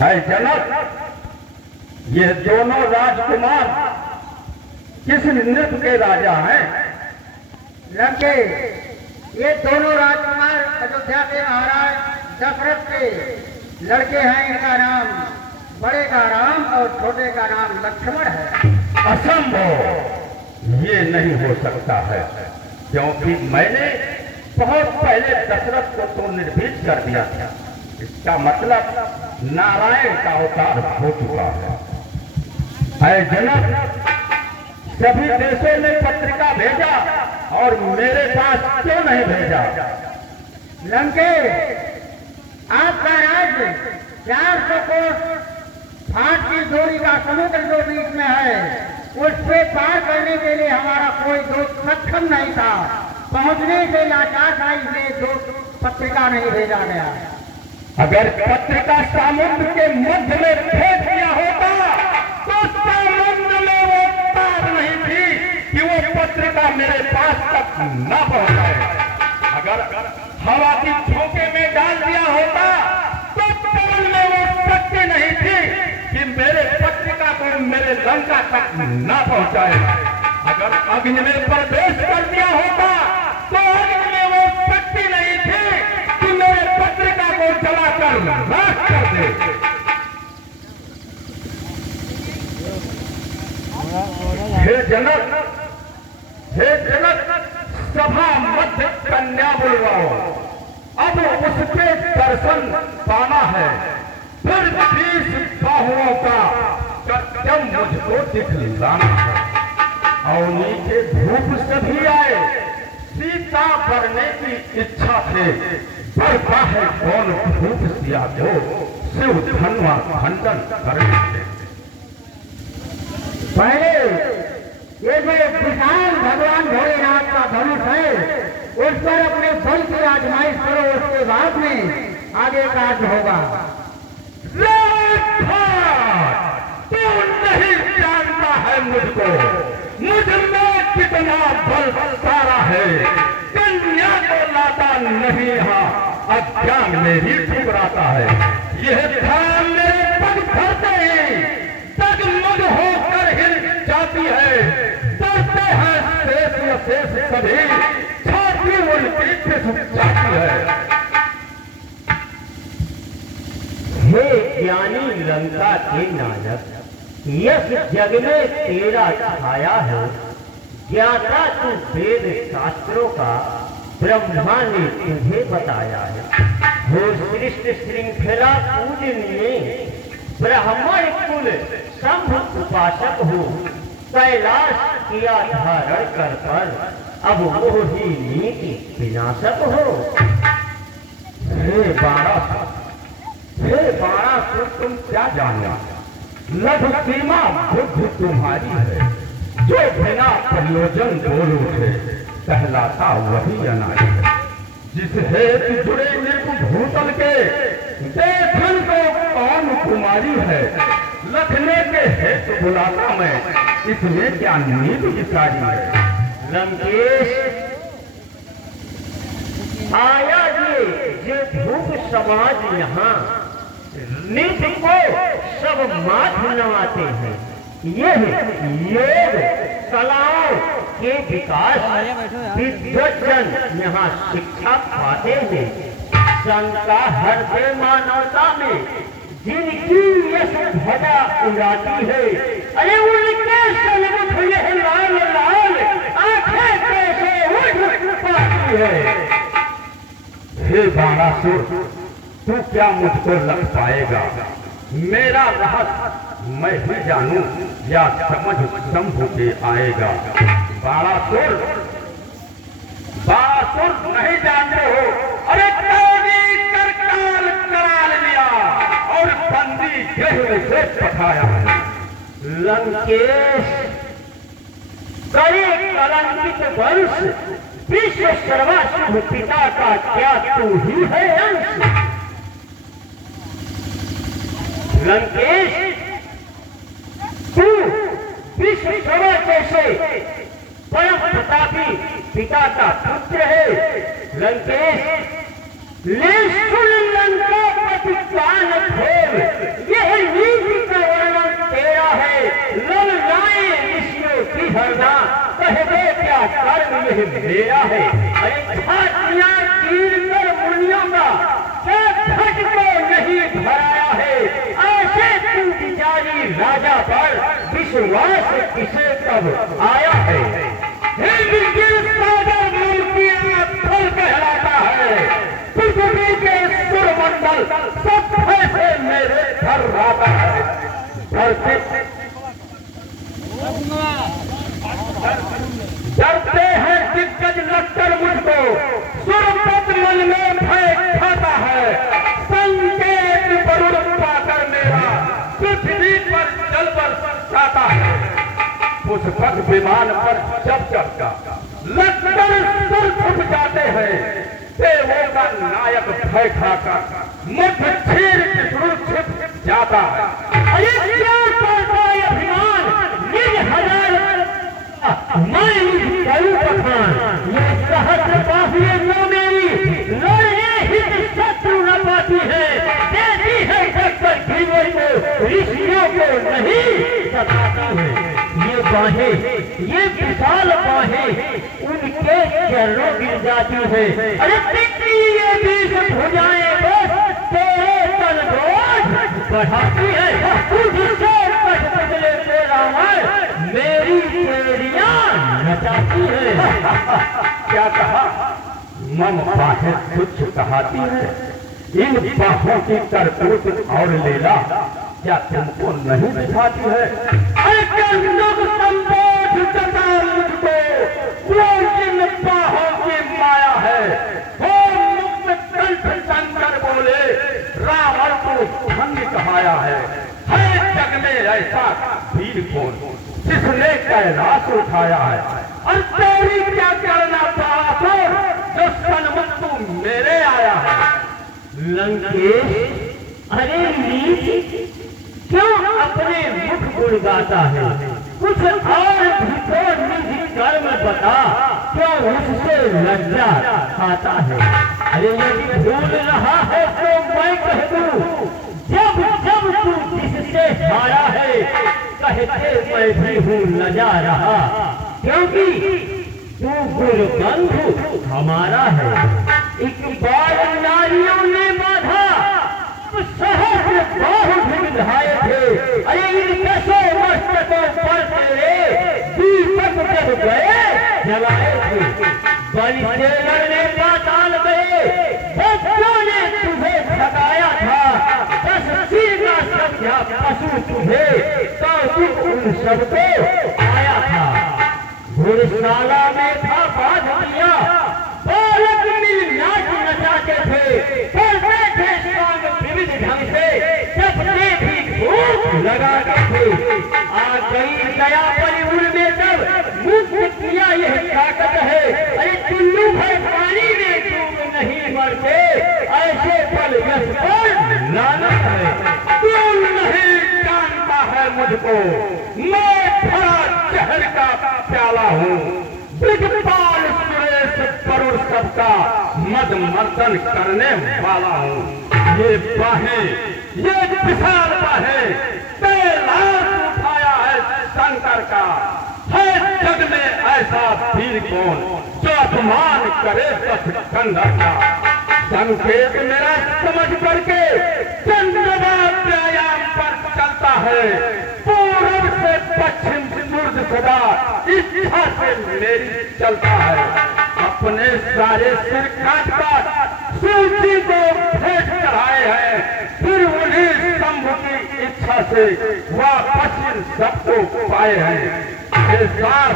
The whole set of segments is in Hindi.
है जनक, ये दोनों राजकुमार किस नृत्य के राजा हैं? लंके, ये दोनों राजकुमार अयोध्या के महाराज दशरथ के लड़के हैं। इनका नाम बड़े का राम और छोटे का नाम लक्ष्मण है। असंभव, ये नहीं हो सकता है, क्योंकि मैंने बहुत पहले दशरथ को तो निर्भीक कर दिया था। इसका मतलब नारायण का अवतार हो चुका है। ऐ जनक, सभी देशों में पत्रिका भेजा और मेरे पास क्यों नहीं भेजा? लंके, आपका राज्य 400 कोस फाट की दूरी का समुद्र जो बीच में है, उस पे पार करने के लिए हमारा कोई दूत सक्षम नहीं था। पहुंचने से लाचार था, इसलिए दूत पत्रिका नहीं भेजा गया। अगर पत्रिका समुद्र के मध्य में फेंक दिया होता तो समुद्र में वो तार नहीं थी कि वो पत्रिका मेरे पास तक न पहुंच जाए। अगर हवा की झोंके में डाल दिया होता तो पवन में वो शक्ति नहीं थी कि मेरे पत्रिका को मेरे लंका तक न पहुंचाए। अगर अग्नि में प्रवेश कर दिया होता तो अग्नि में वो शक्ति नहीं थी कि मेरे पत्रिका को जलाकर नाश कर दे। हे जनक, हे जनक, सभा मध्य कन्या बुलवाओ। अब उसके दर्शन पाना है, फिर 20 बाहुओं का जब मुझको दिखलाना है। और नीचे धूप से भी आए, सीता करने की इच्छा थे, बढ़ता है कौन धूप सिया को शिव धनवा खंडन करने। पहले ये जो विशाल भगवान भोलेनाथ का धनुष है, उस पर अपने बल की आजमाइश करो, उसके बाद में आगे कार्य होगा। तू नहीं जानता है मुझको, मुझ में कितना बल सारा है। कन्या को लाता नहीं यहाँ, अज्ञान मेरी ठुकराता है। यह ध्यान मेरे पग भरते ही डगमग होकर हिल जाती है। डरते हैं शेष शेष सभी, छाती उल्टी खिसक जाती है। हे ज्ञानी लंका के नायक, यस जग में तेरा छाया है। ज्ञाता तू वेद शास्त्रों का, ब्रह्मा ने तुझे बताया है। हो सृष्टि श्रृंखला पूजनीय, ब्राह्मण कुल शंभु उपासक हो। कैलाश किया धारण कर पर, अब वो ही नीति विनाशक हो। हे बारासुर, तुम क्या जानो? लघु सीमा बुद्धि तुम्हारी है, जो बिना प्रयोजन बोल उठे, कहलाता वही अनाड़ी है। जिस हेतु जुड़े निर्भूतल के, देखन को कौन कुमारी है। लखने के हेतु बुलाता मैं, इसमें क्या नीति विचारी है। लंकेश आया ये धूप समाज यहाँ, नीति को सब माथ नवाते हैं। ये योग कलाओं के विकास विद्वज्जन यहाँ शिक्षा पाते हैं। शंका हृदय मानवता में जिनकी यश ध्वजा उड़ाती है, अरे उनके सन्मुख यह लाल लाल आंखें कैसे उठ पाती है। हे बाणासुर, तू क्या मुझको लग पाएगा? मेरा रहस्य मैं ही जानूं या समझ शंभु के आएगा। बाणासुर, बाणासुर नहीं जानते हो? अरे कैदी करकाल कराल लिया और बंदी गृह से पठाया है। लंकेश करे कलंकित वंश, विश्व सर्वाशुभ पिता का क्या तू ही है अंश। लंकेश तू विश्व सर्व जैसे परम प्रतापी पिता का पुत्र है। लंकेश ले सुन लंका पति कान थे, राजा पर विश्वास किसे कब आया है? हिंद के सागर मुल्कियत फल कहलाता है, पृथ्वी के सुरमंडल सब से मेरे घर आता है। डरते हैं दिग्गज लश्कर मुझको, सुरपत मन में भय खाता है। संकेत बरुड़ पाकर मेरा पृथ्वी पर जल बरसाता है। पुष्पक विमान पर जब का लश्कर सुर छुप जाते हैं, देवों का नायक भय खाकर मध्य छीर के सुर छिप जाता है। अरे क्या करता है अभिमान, निज हजार मैं निज करूं पठान, ये सहस्र बाहुएं नो मेरी, लड़ने हित शत्रु न पाती है, देती है टक्कर धीरे को, ऋषियों को नहीं सताती है। ये बाहें, ये विशाल बाहें उनके चरणों गिर जाती है। अरे कितनी ये बीच भुजाएं बस तेरे तन बोझ बढ़ाती है, तुझसे कट बदले तेरा मैं, मेरी बेड़ियां नचाती है। क्या कहा? मम बाहें तुच्छ कहाती है। इन बाहों की करतूत और लीला क्या तुमको नहीं दिखाती है? मुझको वो इन बाहों की माया है। हो मुक्त कंठ शंकर बोले, रावण को धन्य कहाया है जग में ऐसा वीर कौन, जिसने कैलाश उठाया है। और तेरी क्या करना पासुर, जो सन्मुख तू मेरे आया है। लंकेश, अरे नीच क्यों अपने मुख गुड़गाता है? कुछ और भी तो निज कर्म बता, क्यों उससे लज्जा खाता है? अरे यदि भूल रहा है तो मैं कह दूं, जब जब तू जिससे हारा है, कहते मैं भी हूँ लजा रहा, क्योंकि तू गुरबंधु हमारा है। इकबाल नारियों ने बाधा, सहस्र बाहु भिड़ाए थे। अरे इन दसों मस्तकों पर तेरे दीपक जब गए जलाए थे। बलिदेव ने पाताल गए, बच्चों ने तुझे सताया था। 10 सिर का संख्या पशु तुझे, तो तू उन सबको आया था। घुड़शाला में था बाध दिया, बालक मिल नाच नचाते थे, पर बैठे स्वांग विविध ढंग से सबने भी खूब लगाते थे। आ गई दया परिउर में तब मुक्त किया यह ताकत है। अरे टुल्लू भर पानी में डूब नहीं मरते, ऐसे पल यश पर लानत है। तू नहीं जानता है मुझको, मैं भरा जहर का प्याला हूँ। दिग्पाल सुरेश परुर सबका मद मर्दन करने वाला हूँ। ये बाहें, ये विशाल बाहें, कैलाश उठाया है शंकर का। है जग में ऐसा वीर कौन, जो अपमान करे पथ कंधर का। संकेत मेरा समझ करके चंद्रमा व्यायाम पर चलता है। पूरब से पश्चिम सूर्य सदा इच्छा से मेरी चलता है। अपने सारे सिर काट काट सूची को भेंट चढ़ाए हैं, फिर उन्हीं शंभु की इच्छा से वापस इन सबको पाए हैं। ये साथ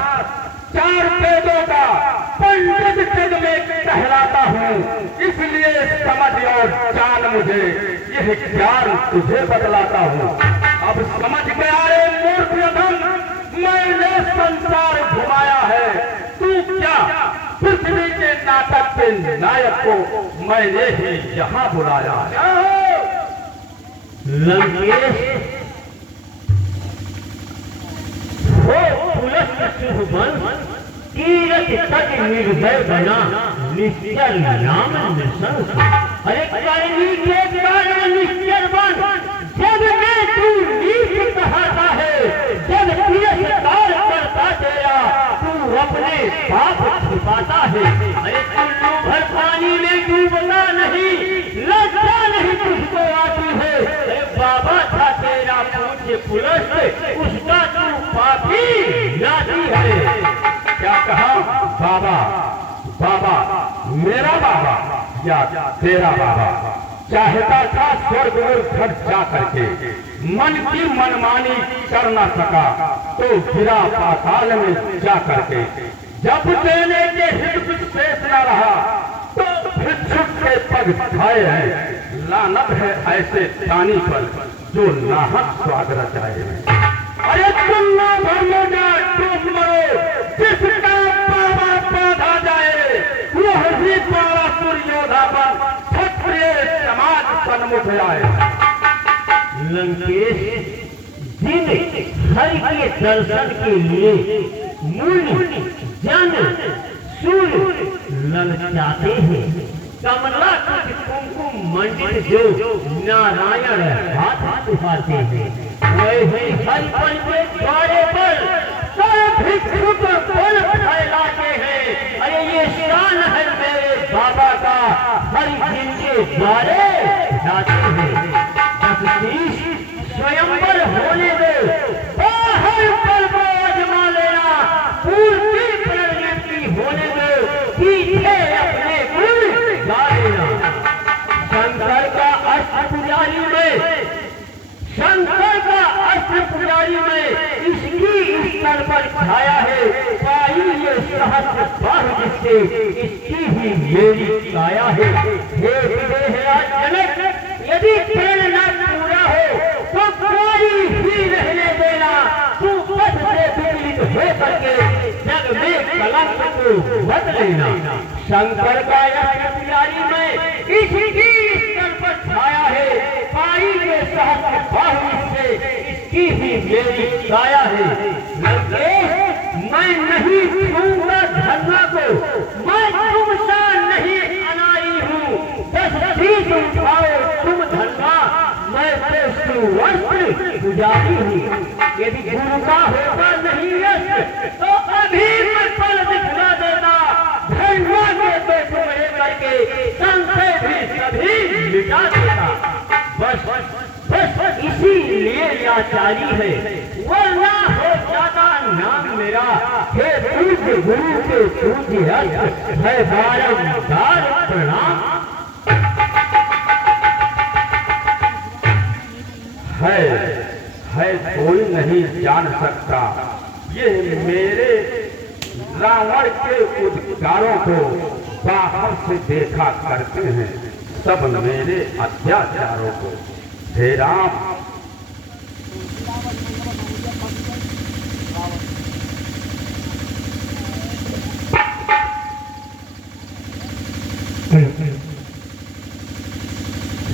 4 वेदों का पंडित जग में कहलाता हूँ, इसलिए समझ और जान मुझे, यह ज्ञान तुझे बतलाता हूँ। अब समझ गया रे मूर्ख अधम, मैंने संसार घुमाया है। तू क्या पृथ्वी के नाटक के नायक को मैंने ही यहाँ बुलाया है। लंकेश, हो पुलस्त शुभवन, तीरथ तक निर्भय बना, निश्चल नाम निशंस। अरे करनी के कारण निश्चल बन, जब में तू नीच कहता है, जब तिरस्कार करता तेरा, तू अपने पाप छुपाता है। अरे टुल्लू भर पानी में डूबना नहीं, लज्जा नहीं तुझको आती है। अरे बाबा था तेरा पूज्य पुलस्त, उसका तू पापी नाती है। क्या कहा? बाबा बाबा, मेरा बाबा या तेरा बाबा? चाहता था स्वर्ग और घर जा करके, मन की मनमानी कर न सका तो गिरा पाताल में जा करके। जब देने के हित कुछ शेष न रहा तो भिक्षुक के पग खाए हैं। लानत है ऐसे दानी पर जो नाहक स्वाद रचाए हैं। अरे तुल्ला भर में जा डूब मरो, जिसका बाबा पौधा जाए वह ही पारा सूर्योधा पर क्षत्रिय समाज सन्मुख आए। लंकेश, जिन हरि के दर्शन के लिए मुनि जन सूर्य ललचाते हैं, कमला कुछ कुमकुम मंडित जो नारायण हाथ उठाते हैं, वैसे हरिपन के द्वारे पर सब भिक्षुक बल फैलाते हैं। अरे ये शान है मेरे बाबा का, हरि जिनके द्वारे जाते हैं। स्वयंवर होने दो, बाहर पर वो आजमा लेना, पूर्ति प्रवृत्ति होने दो, पीछे अपने गुण गा लेना। शंकर का अस्त्र पुजारी में, शंकर का अस्त्र पुजारी में इसकी स्तर पर छाया है। पाई ये सहस्र बाहु जिससे, इसकी ही मेरी काया है। हे जनक, यदि प्रण न पूरा हो तो कोई भी रहने देना, तू पथ से विचलित हो करके जग में कलंक को बद लेना। शंकर का यह पुजारी में इसकी स्तर पर छाया है। पाई के सहस्र बाहु से, इसकी ही मेरी काया है। मैं नहीं छूंगा धर्मा को, मैं तुमसा नहीं अनाई हूँ। बस शीश उठाओ तुम धर्मा, मैं तो सुवस्त्र पुजारी हूँ। यदि गुरु का होगा नहीं यश तो अभी मैं फल दिखला देता। धर्मा के तो तुम्हें करके संशय भी सभी मिटा देता। बस बस इसीलिए लाचारी है, वरना हो जाता नाम मेरा। हे पूज्य गुरु के पूज्य है बारंबार प्रणाम। है कोई नहीं जान सकता, ये मेरे रावण के उद्गारों को बाहर से देखा करते हैं, सब मेरे अत्याचारों को। हे राम,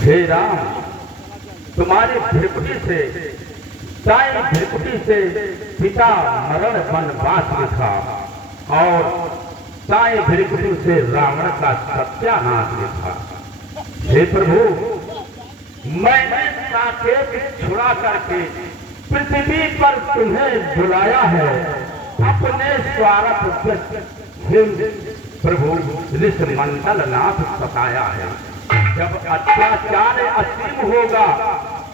हे राम, तुम्हारी भृकुटी से, दाएं भृकुटी से पिता मरण वनवास लिखा और दाएं भृकुटी से रावण का सत्यानाश लिखा। हे प्रभु, मैंने साकेत छुड़ा करके पृथ्वी पर तुम्हें बुलाया है, अपने स्वार्थ प्रभु ऋष मंडल नाथ सताया है। जब अत्याचार असीम होगा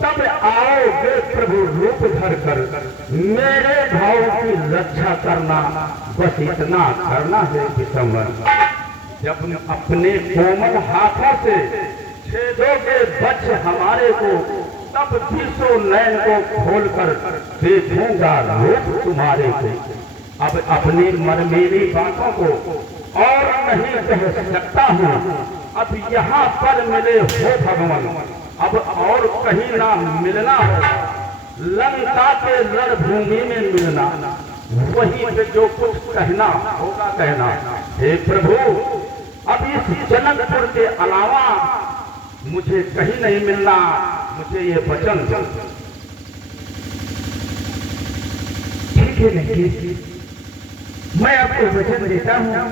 तब आओगे प्रभु रूप धर कर, मेरे भाव की रक्षा करना, बस इतना करना है विसंवर। जब अपने कोमल हाथों से छेदोगे बच्चे हमारे को, तब बीसों नैन को खोलकर देखूंगा रूप तुम्हारे को। अब अपनी मरमेली बातों को और नहीं कह सकता हूँ, अब यहाँ पर मिले हो भगवान, अब और कहीं ना मिलना हो। लंका के रणभूमि में मिलना, वही पे जो कुछ कहना होगा कहना। हे प्रभु, अब इस जनकपुर के अलावा मुझे कहीं नहीं मिलना, मुझे ये वचन। ठीक है लंकेश, मैं आपको वचन देता हूँ,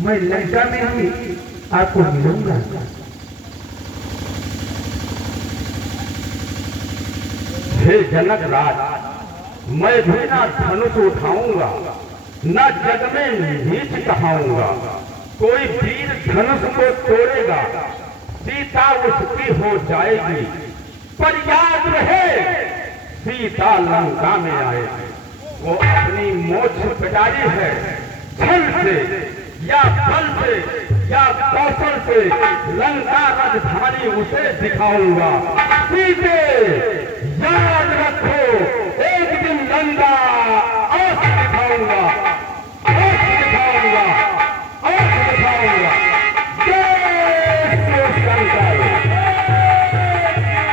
मैं लंका में ही आपको मिलूंगा। हे जनक राज, मैं भी ना धनुष उठाऊंगा, न जग में नीच कहाऊंगा। कोई वीर धनुष को तोड़ेगा, सीता उसकी हो जाएगी। पर याद रहे, सीता लंका में आए। वो अपनी मोछ पिटाई है छल से या बल से या कौशल से लंका राजधानी उसे दिखाऊंगा। सीते याद रख